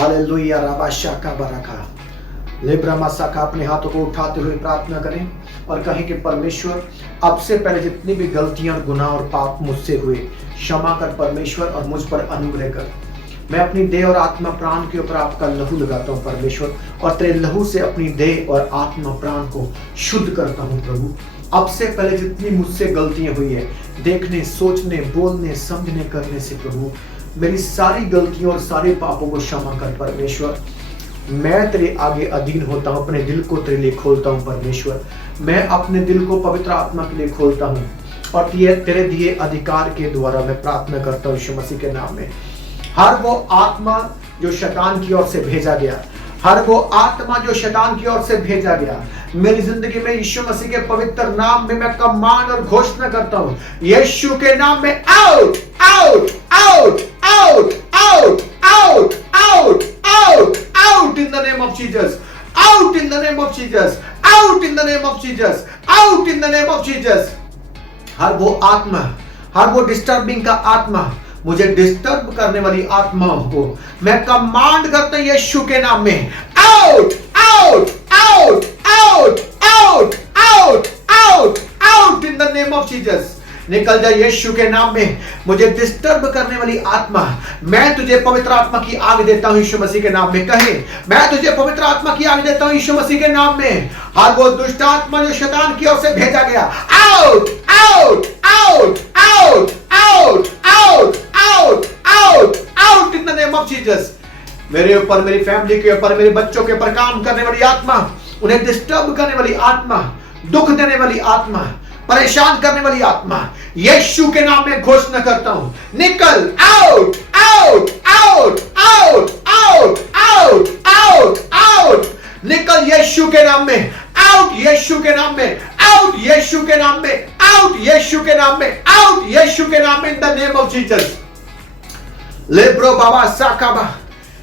Hallelujah रबाशा का बरका। लेब्रामासा का अपने हाथों को उठाते हुए प्रार्थना करें और कहें कि परमेश्वर, अब से पहले जितनी भी गलतियां और गुनाह और पाप मुझसे हुए क्षमा कर परमेश्वर, और मुझ पर अनुग्रह कर। मैं अपनी देह और आत्मा प्राण के ऊपर आपका लहू लगाता हूँ परमेश्वर, और तेरे लहू से अपनी देह और आत्मा प्राण को शुद्ध करता हूँ प्रभु। अब से पहले जितनी मुझसे गलतियां हुई है, देखने, सोचने, बोलने, समझने, करने से प्रभु, मेरी सारी गलतियों और सारे पापों को क्षमा कर परमेश्वर। मैं तेरे आगे अधीन होता हूँ, अपने दिल को तेरे लिए खोलता हूँ परमेश्वर। मैं अपने दिल को पवित्र आत्मा के लिए खोलता हूँ, और तेरे दिए अधिकार के द्वारा मैं प्रार्थना करता हूँ यीशु मसीह के नाम में। हर वो आत्मा जो शैतान की ओर से भेजा गया, हर वो आत्मा जो शैतान की ओर से भेजा गया, मेरी जिंदगी में यीशु मसीह के पवित्र नाम में मैं कमांड और घोषणा करता हूं, यीशु के नाम में out out out out out out out out out in the name of Jesus, out in the name of Jesus, out in the name of Jesus, out in the name of Jesus. हर वो आत्मा, हर वो disturbing का आत्मा, मुझे disturb करने वाली आत्माओं को मैं कमांड करता हूं यीशु के नाम में, out out out out out out out out in the name of Jesus. निकल जा यीशु के नाम में। मुझे डिस्टर्ब करने वाली आत्मा, मैं तुझे पवित्र आत्मा की आग देता हूं यीशु मसीह के नाम में। कहे, मैं तुझे पवित्र आत्मा की आग देता हूं यीशु मसीह के नाम में। हर वो दुष्ट आत्मा जो शैतान की ओर से भेजा गया, out out out out out out out out out in the name of Jesus. मेरे ऊपर, मेरी फैमिली के ऊपर, मेरे बच्चों के ऊपर काम करने वाली आत्मा, उन्हें डिस्टर्ब करने वाली आत्मा, दुख देने वाली आत्मा, परेशान करने वाली आत्मा, यीशु के नाम में घोषणा करता हूं, निकल, out out out out out out out out, निकल यीशु के नाम में, आउट यीशु के नाम में, आउट यीशु के नाम में, आउट यीशु के नाम में, आउट यीशु के नाम में, in the name of Jesus. लेब्रो बाबा साकाबा,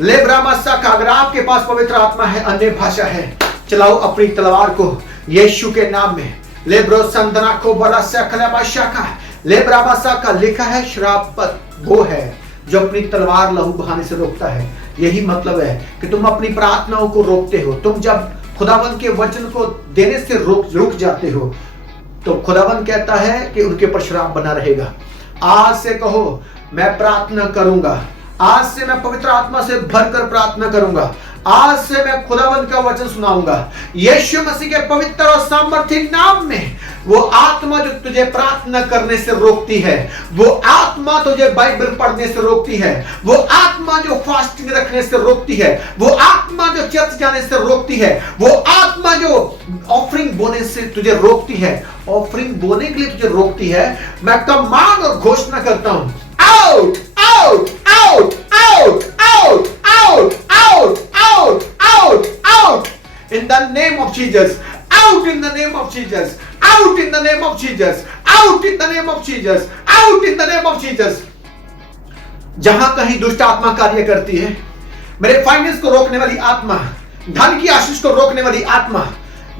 लेब्रामा साका। अगर आपके पास पवित्र आत्मा है, अन्य भाषा है, चलाओ अपनी तलवार को यीशु के नाम में। लेब्रो संदना को बड़ा सकला शाखा, लेब्रामा साका। लिखा है, श्राप वो है जो अपनी तलवार लहू बहाने से रोकता है। यही मतलब है कि तुम अपनी प्रार्थनाओं को रोकते हो। तुम जब खुदावंद के वचन को देने से रुक जाते हो, तो खुदावंद कहता है कि उनके ऊपर श्राप बना रहेगा। आज से कहो, मैं प्रार्थना करूंगा, आज से मैं पवित्र आत्मा से भरकर प्रार्थना करूंगा, आज से मैं खुदावंद का वचन सुनाऊंगा यीशु मसीह के पवित्र और सामर्थ्य नाम में। वो आत्मा जो तुझे प्रार्थना करने से रोकती है, वो आत्मा तुझे बाइबल पढ़ने से रोकती है, वो आत्मा जो फास्टिंग रखने से रोकती है, वो आत्मा जो चर्च जाने से रोकती है, वो आत्मा जो ऑफरिंग बोने से तुझे रोकती है, ऑफरिंग बोने के लिए तुझे रोकती है, मैं कमांड और घोषणा करता हूं, out out out out out out out out out out in the name of Jesus, out in the name of Jesus, out in the name of Jesus, out in the name of Jesus, out in the name of Jesus. जहां कहीं दुष्ट आत्मा कार्य करती है, मेरे finance को रोकने वाली आत्मा, धन की आशीष को रोकने वाली आत्मा,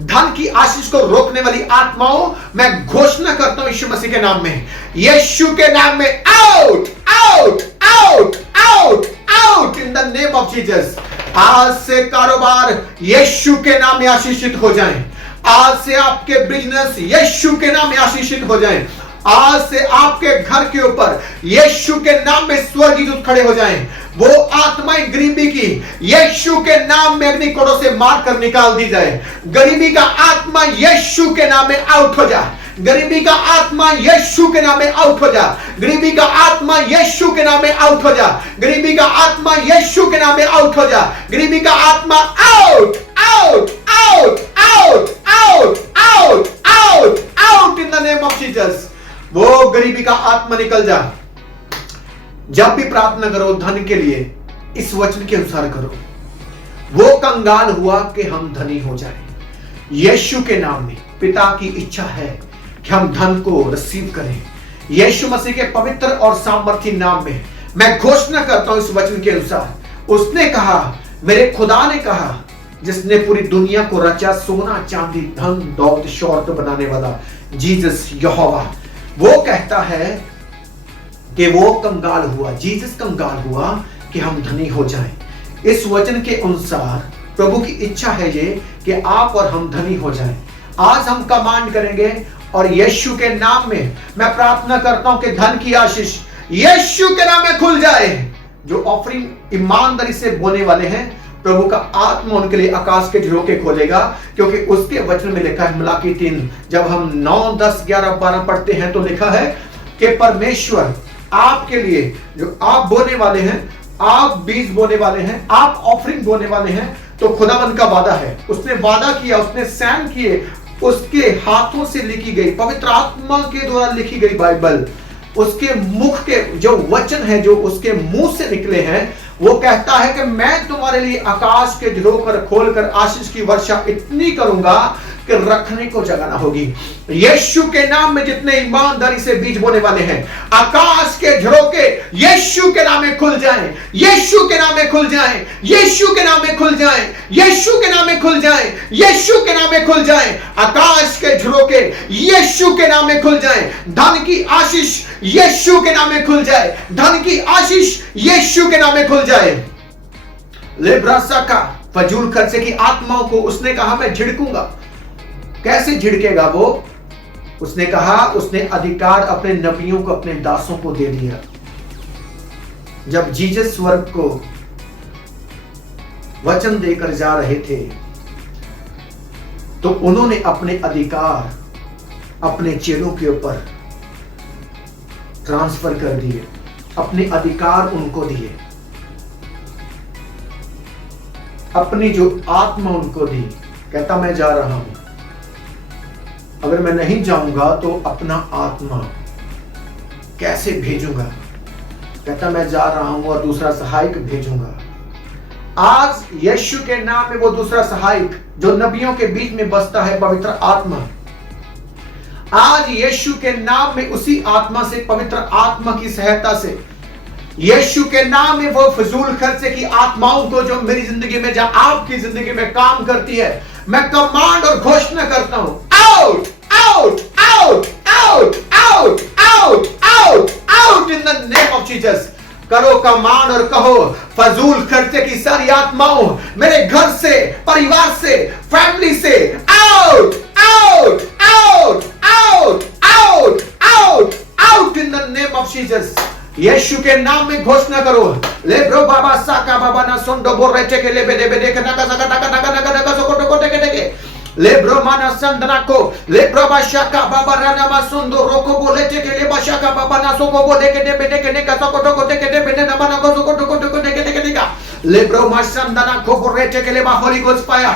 धन की आशीष को रोकने वाली आत्माओं, मैं घोषणा करता हूं यीशु मसीह के नाम में, यीशु के नाम में, out out out out out in the name of Jesus. आज से कारोबार यीशु के नाम में आशीषित हो जाएं। आज से आपके बिजनेस यीशु के नाम में आशीषित हो जाएं। आज से आपके घर के ऊपर यीशु के नाम में स्वर्गीय दूत खड़े हो जाएं। वो आत्माएं गरीबी की यीशु के नाम में अग्निकोड़ों से मार कर निकाल दी जाए। गरीबी का आत्मा यीशु के नाम में आउट हो जा। गरीबी का आत्मा यीशु के नाम में आउट हो जा। गरीबी का आत्मा यीशु के नाम में आउट हो जा। गरीबी का आत्मा यीशु के नाम में आउट हो जा। गरीबी का आत्मा out out out out out out out out in the name of Jesus. वो गरीबी का आत्मा निकल जा। जब भी प्रार्थना करो धन के लिए, इस वचन के अनुसार करो। वो कंगाल हुआ कि हम धनी हो जाएं। यीशु के नाम में पिता की इच्छा है कि हम धन को रिसीव करें। यीशु मसीह के पवित्र और सामर्थ्य नाम में मैं घोषणा करता हूं इस वचन के अनुसार। उसने कहा, मेरे खुदा ने कहा, जिसने पूरी दुनिया को रचा, सोना चांदी धन दौलत शौहरत बनाने वाला जीसस यहोवा, वो कहता है कि वो कंगाल हुआ, जीसस कंगाल हुआ कि हम धनी हो जाएं। इस वचन के अनुसार प्रभु की इच्छा है ये कि आप और हम धनी हो जाएं। आज हम कमांड करेंगे और यीशु के नाम में मैं प्रार्थना करता हूं कि धन की आशीष यीशु के नाम में खुल जाए। जो ऑफरिंग ईमानदारी से बोने वाले हैं, प्रभु का आत्मा उनके लिए आकाश के झरोखे खोलेगा, क्योंकि उसके वचन में लिखा है मलाकी 3 जब हम 9, 10, 11, 12 पढ़ते हैं तो लिखा है कि परमेश्वर आपके लिए जो आप बोने वाले हैं, आप बीज बोने वाले हैं, आप ऑफरिंग बोने वाले हैं, तो खुदावन का वादा है, उसने वादा किया, उसने साइन किए, उसके हाथों से लिखी गई पवित्र आत्मा के द्वारा लिखी गई बाइबल, उसके मुख के जो वचन है जो उसके मुंह से निकले हैं, वो कहता है कि मैं तुम्हारे लिए आकाश के झरोखे खोलकर आशीष की वर्षा इतनी करूंगा कि रखने को जगह ना होगी। यीशु के नाम में जितने ईमानदारी से बीज बोने वाले हैं, आकाश के झरोखे यीशु के नाम में खुल जाएं, यीशु के नाम में खुल जाएं, यीशु के नाम में खुल जाएं, यीशु के नाम में खुल जाएं, यीशु के नाम में खुल जाएं। आकाश के झरोखे यीशु के नाम में खुल जाएं। धन की आशीष यीशु के नाम में खुल जाए, धन की आशीष यीशु के नाम में खुल जाए। लेब्रासा का फजूल खर्चे की आत्माओं को उसने कहा मैं झिड़कूंगा। कैसे झिड़केगा वो? उसने कहा उसने अधिकार अपने नबियों को, अपने दासों को दे दिया। जब जीसस स्वर्ग को वचन देकर जा रहे थे तो उन्होंने अपने अधिकार अपने चेलों के ऊपर ट्रांसफर कर दिए, अपने अधिकार उनको दिए, अपनी जो आत्मा उनको दी। कहता मैं जा रहा हूं, अगर मैं नहीं जाऊंगा तो अपना आत्मा कैसे भेजूंगा? कहता मैं जा रहा हूं और दूसरा सहायक भेजूंगा। आज यीशु के नाम में वो दूसरा सहायक जो नबियों के बीच में बसता है, पवित्र आत्मा, आज यीशु के नाम में उसी आत्मा से, पवित्र आत्मा की सहायता से, यीशु के नाम में वो फजूल खर्चे की आत्माओं को जो मेरी जिंदगी में, जहां आपकी जिंदगी में काम करती है, मैं कमांड और घोषणा करता हूं, out out out out out out out out in the name of Jesus. करो कमांड और कहो फजूल खर्चे की सारी आत्माओं मेरे घर से, परिवार से, फैमिली से, out out out out out out out in the name of Jesus. Yeshu के नाम में घोषणा करो। ले ब्रो बाबा साका बाबा ना सोंडो बोरेटे के ले बेदे बेदे के नका सका नका नका नका नका सोको टोको टेके टेके ले ब्रो माना संदना को ले ब्रो बाशा का बाबा राना मा सोंडो रोको बोले टेके ले बाशा का बाबा ना सोको बोले के दे बेदे के नका सोको टोको टेके दे बेदे ना बना को सोको टोको टोको टेके टेके टेका ले ब्रो मा संदना को बोरेटे के ले बा Holi ghost fire,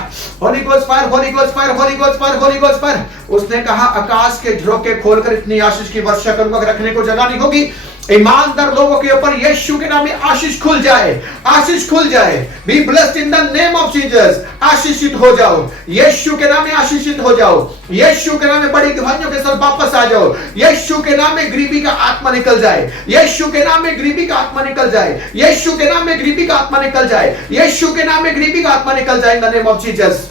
holy ghost fire, holy ghost fire, holy ghost fire, holy ghost fire. उसने कहा आकाश के झरोखे खोलकर इतनी आशीष की वर्षा करूंगा, रखने को जगह नहीं होगी। ईमानदार लोगों के ऊपर यीशु के नाम में आशीष खुल जाए, आशीष खुल जाए। Be blessed in the name of Jesus. आशीषित हो जाओ, यीशु के नाम में आशीषित हो जाओ, यीशु के नाम में बड़ी गवाहियों के साथ वापस आ जाओ। यीशु के नाम में गरीबी का आत्मा निकल जाए, यीशु के नाम में गरीबी का आत्मा निकल जाए, यीशु के नाम में गरीबी का आत्मा निकल जाए, यीशु के नाम में गरीबी का आत्मा निकल जाए इन द नेम ऑफ जीसस।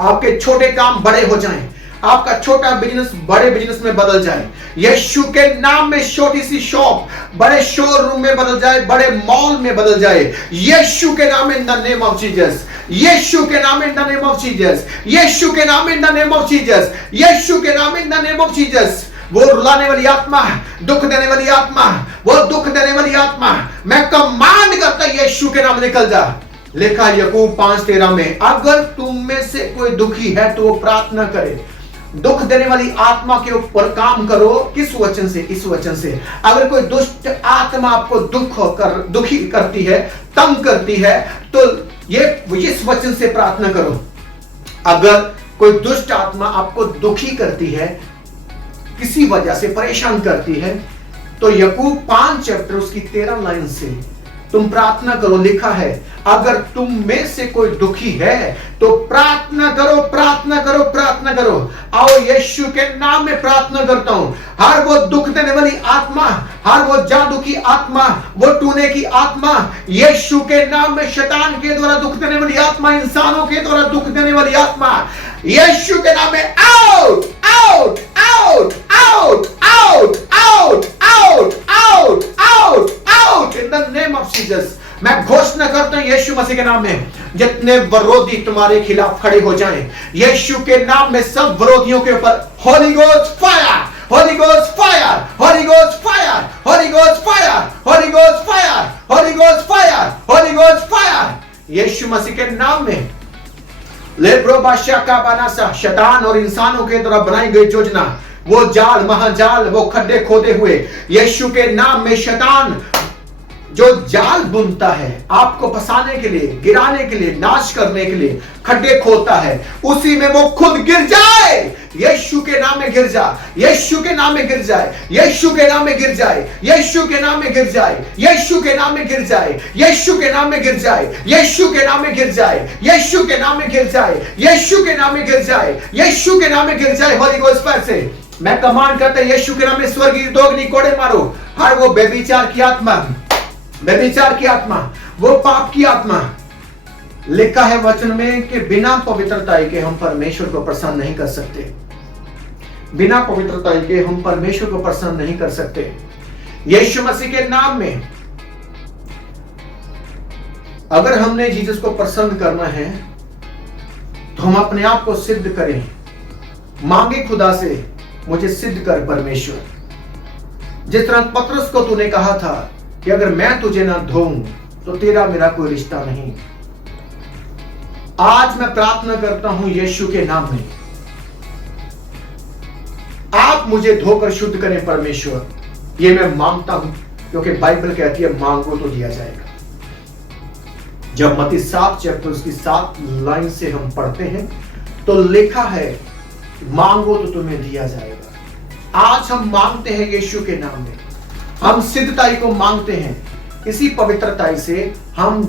आपके छोटे काम बड़े हो जाएं, आपका छोटा बिजनेस बड़े बिजनेस में बदल जाए। यीशु के नाम में छोटी सी शॉप बड़े शोरूम में बदल जाए, बड़े मॉल में बदल जाए। यीशु के नाम in the name of Jesus, Yeshu के नाम in the name of Jesus, Yeshu के नाम in the name of Jesus, Yeshu के नाम in the name of Jesus. वो रुलाने वाली आत्मा, दुख देने वाली आत्मा, वो दुख देने वाली आत्मा, मैं कमांड करता यीशु के नाम निकल जा। लिखा याकूब 5:13 में, अगर तुम में से कोई दुखी है तो वो प्रार्थना करे। दुख देने वाली आत्मा के ऊपर काम करो। किस वचन से? इस वचन से। अगर कोई दुष्ट आत्मा आपको दुखी करती है, तंग करती है, तो ये इस वचन से प्रार्थना करो। अगर कोई दुष्ट आत्मा आपको दुखी करती है, किसी वजह से परेशान करती है, तो याकूब 5 चैप्टर उसकी 13 लाइन से तुम प्रार्थना करो। लिखा है अगर तुम में से कोई दुखी है तो प्रार्थना करो, प्रार्थना करो, प्रार्थना करो। आओ यीशु के नाम में प्रार्थना करता हूं। हर वो दुख देने वाली आत्मा, हर वो जादू की आत्मा, वो टूने की आत्मा, यीशु के नाम में शैतान के द्वारा दुख देने वाली आत्मा, इंसानों के द्वारा दुख देने वाली आत्मा, यीशु के नाम में out out out out out out out out out out in the name of Jesus. मैं घोषणा करता हूं यीशु मसीह के नाम में, जितने विरोधी तुम्हारे खिलाफ खड़े हो जाएं, यीशु के नाम में सब विरोधियों के ऊपर holy ghost fire, holy ghost fire, holy ghost fire, holy ghost fire, holy ghost fire, holy ghost fire, holy ghost fire, Yeshu Masih के नाम में। लेब्रो बादशाह का बनासा, शैतान और इंसानों के द्वारा बनाई गई योजना, वो जाल महाजाल, वो खड्डे खोदे हुए, यीशु के नाम में शैतान जो जाल बुनता है आपको फंसाने के लिए, गिराने के लिए, नाश करने के लिए, खड्डे खोदता है, उसी में वो खुद गिर जाए। यीशु के नाम में गिर जा, यीशु के नाम में गिर जाए, यीशु के नाम में गिर जाए, यीशु के नाम में गिर जाए, यीशु के नाम में गिर जाए, यीशु के नाम में गिर जाए, यीशु के नाम में गिर जाए, यीशु के नाम में गिर जाए, यीशु के नाम में गिर जाए, यीशु के नाम में गिर जाए। होली गोस्ट फायर से मैं कमांड करता हूं, यीशु के नाम में स्वर्गीय दोगनी कोड़े मारो। हर वो बेविचार की आत्मा, व्यभिचार की आत्मा, वो पाप की आत्मा, लिखा है वचन में कि बिना पवित्रता के हम परमेश्वर को प्रसन्न नहीं कर सकते, बिना पवित्रता के हम परमेश्वर को प्रसन्न नहीं कर सकते। यीशु मसीह के नाम में अगर हमने जीसस को प्रसन्न करना है तो हम अपने आप को सिद्ध करें, मांगे खुदा से, मुझे सिद्ध कर परमेश्वर। जिस तरह पतरस को तूने कहा था कि अगर मैं तुझे ना धोऊं तो तेरा मेरा कोई रिश्ता नहीं, आज मैं प्रार्थना करता हूं यीशु के नाम में, आप मुझे धोकर शुद्ध करें परमेश्वर। ये मैं मांगता हूं क्योंकि बाइबल कहती है मांगो तो दिया जाएगा। जब मत्ती 7 चैप्टर उसकी 7 लाइन से हम पढ़ते हैं तो लिखा है मांगो तो तुम्हें दिया जाएगा। आज हम मांगते हैं यीशु के नाम में, हम सिद्धताई को मांगते हैं। इसी पवित्रताई से हम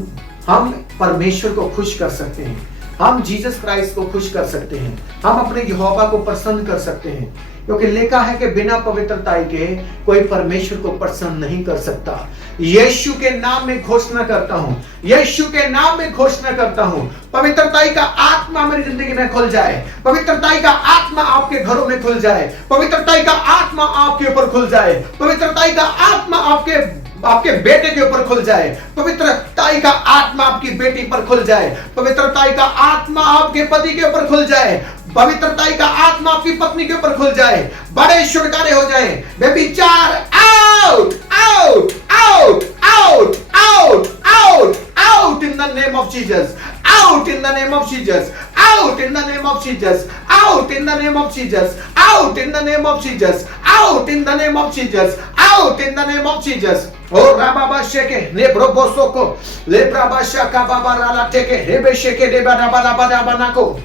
परमेश्वर को खुश कर सकते हैं, हम जीसस क्राइस्ट को खुश कर सकते हैं, हम अपने यहोवा को प्रसन्न कर सकते हैं, क्योंकि लिखा है कि बिना पवित्रताई के कोई परमेश्वर को प्रसन्न नहीं कर सकता। यीशु के नाम में घोषणा करता हूं, यीशु के नाम में घोषणा करता हूं, पवित्रताई का आत्मा मेरी जिंदगी में खुल जाए, पवित्रताई का आत्मा आपके घरों में खुल जाए, पवित्रताई का आत्मा आपके ऊपर खुल जाए, पवित्रताई का आत्मा आपके बेटे के ऊपर खुल जाए, पवित्रताई का आत्मा आपकी बेटी पर खुल जाए, पवित्रताई का आत्मा आपके पति के ऊपर खुल जाए, पवित्रताई का आत्मा आपकी पत्नी के ऊपर खुल जाए, बड़े छुटकारे हो जाए। व्यभिचार out out out out out out out in the name of Jesus, out in the name of Jesus, out in the name of Jesus, out in the name of Jesus, out in the name of Jesus, out in the name of Jesus, out in the name of Jesus. Oh rababa sheke le brobosoko le brabasha kababa la teke hebe sheke de bana banako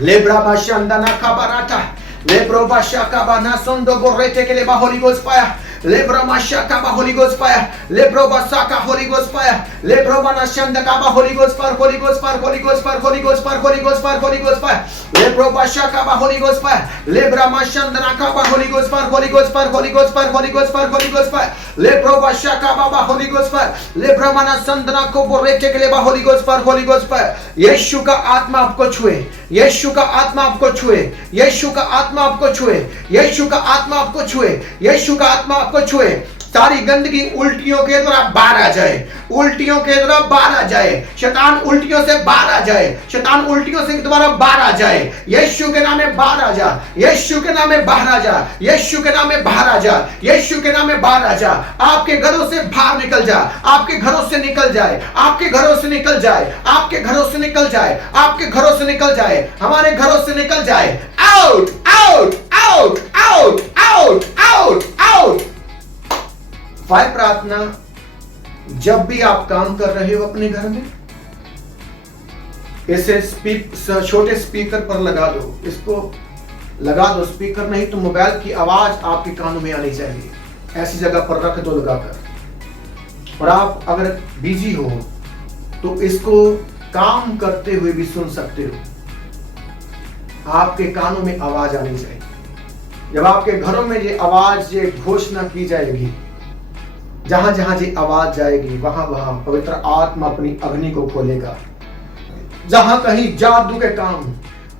le brabasha ndana kabarata le brobasha kabana sondo borrete ke le ba Holy Ghost fire. Lebroma shakaba Holy Ghost fire, Lebroba saka Holy Ghost fire, Lebroma shandakaba Holy Ghost fire, Holy Ghost fire, Holy Ghost fire, Holy Ghost fire, Holy Ghost fire, Holy Ghost fire, Lebroba shakaba Holy Ghost fire, Lebrama shandanakaba Holy Ghost fire, Holy Ghost fire, Holy Ghost fire, Holy Ghost fire, Holy Ghost fire, Lebroba shakaba Holy Ghost fire, Lebrama shandanako borete ke leba Holy Ghost fire, Holy Ghost fire। यीशु का आत्मा आपको छुए, यीशु का आत्मा आपको छुए, यीशु का आत्मा आपको छुए, यीशु का आत्मा आपको छुए, यीशु का आत्मा आपको छुए। सारी गंदगी उल्टियों के द्वारा बाहर आ जाए, उल्टियों के द्वारा बाहर आ जाए, शैतान उल्टियों से बाहर आ जाए, शैतान उल्टियों से द्वारा बाहर आ जाए। यीशु के नाम में बाहर आ जा, यीशु के नाम में बाहर आ जा, यीशु के नाम में बाहर आ जा, यीशु के नाम में बाहर आ जा। आपके घरों से बाहर निकल जा, आपके घरों से निकल जाए, आपके घरों से निकल जाए, आपके घरों से निकल जाए, आपके घरों से निकल जाए, हमारे घरों से निकल जाए। Out out out out out out out. Five प्रार्थना जब भी आप काम कर रहे हो अपने घर में, इसे छोटे स्पीकर पर लगा दो, इसको लगा दो स्पीकर नहीं तो मोबाइल की आवाज आपके कानों में आनी चाहिए, ऐसी जगह पर रख दो लगाकर। और आप अगर बिजी हो तो इसको काम करते हुए भी सुन सकते हो, आपके कानों में आवाज आनी चाहिए। जब आपके घरों में ये आवाज, ये घोषणा की जाएगी, जहां जहां ये आवाज जाएगी वहां वहां पवित्र आत्मा अपनी अग्नि को खोलेगा। जहां कहीं जादू के काम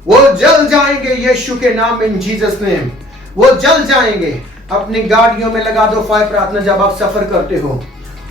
वो जल जाएंगे यीशु के नाम, इन जीसस नेम वो जल जाएंगे। अपनी गाड़ियों में लगा दो फाइव प्रार्थना जब आप सफर करते हो,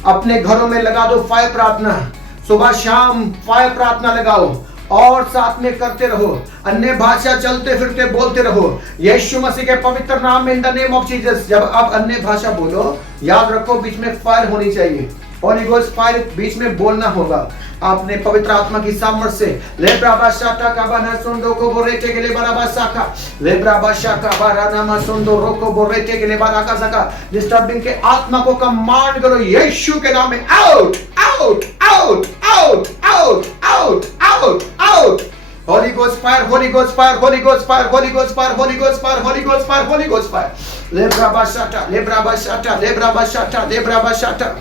अपने घरों में लगा दो फायर प्रार्थना, सुबह शाम फायर प्रार्थना लगाओ और साथ में करते रहो। अन्य भाषा चलते फिरते बोलते रहो यीशु मसीह के पवित्र नाम में, in the name of Jesus. जब आप अन्य भाषा बोलो, याद रखो बीच में फायर होनी चाहिए, हॉली गोस्ट फायर बीच में बोलना होगा। आपने पवित्र आत्मा की सामर्थ से लेब्राबा शाटा का बना सुंदो को बोरेटे के लिए बराबा साका, लेब्राबा शाका बारा नामा सुंदो रोको बोरेटे के लिए बराका सका। डिस्टर्बिंग के आत्मा को कमांड करो यीशु के नाम में, out out out out out out out out. Holy Ghost fire, Holy Ghost fire, Holy Ghost fire, Holy Ghost fire, Holy Ghost fire, Holy Ghost fire, Holy Ghost fire. Lebraba shata, lebraba shata, lebraba shata, lebraba shata.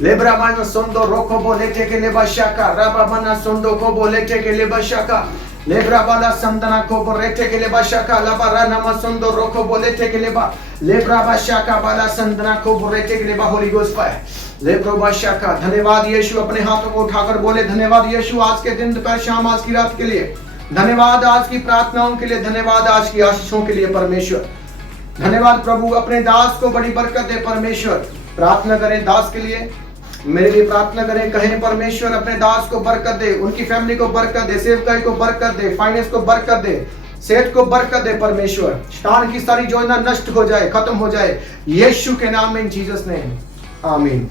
Lebramana sondo roko bolete ke lebashaka, rabamana sondo ko bolete ke lebashaka. Lebrabala sandana ko bolete ke lebashaka, labarana masondo roko bolete ke leba. Lebrabashaka bala sandana ko bolete ke leba, Holy Ghost fire. लेब्रोबाशाका। धन्यवाद यीशु, अपने हाथों को उठाकर बोले धन्यवाद यीशु आज के दिन, दोपहर, शाम, आज की रात के लिए धन्यवाद, आज की प्रार्थनाओं के लिए धन्यवाद, आज की आशीषों के लिए परमेश्वर धन्यवाद। प्रभु अपने दास को बड़ी बरकत दे परमेश्वर। प्रार्थना करें दास के लिए, मेरे लिए प्रार्थना करें, कहें परमेश्वर अपने दास को बरकत दे, उनकी फैमिली को बरकत दे, सेवकाई को बरकत दे, फाइनेंस को बरकत दे, सेठ को बरकत दे परमेश्वर। शैतान की सारी योजना नष्ट हो जाए, खत्म हो जाए यीशु के नाम में, इन जीसस नेम, आमीन।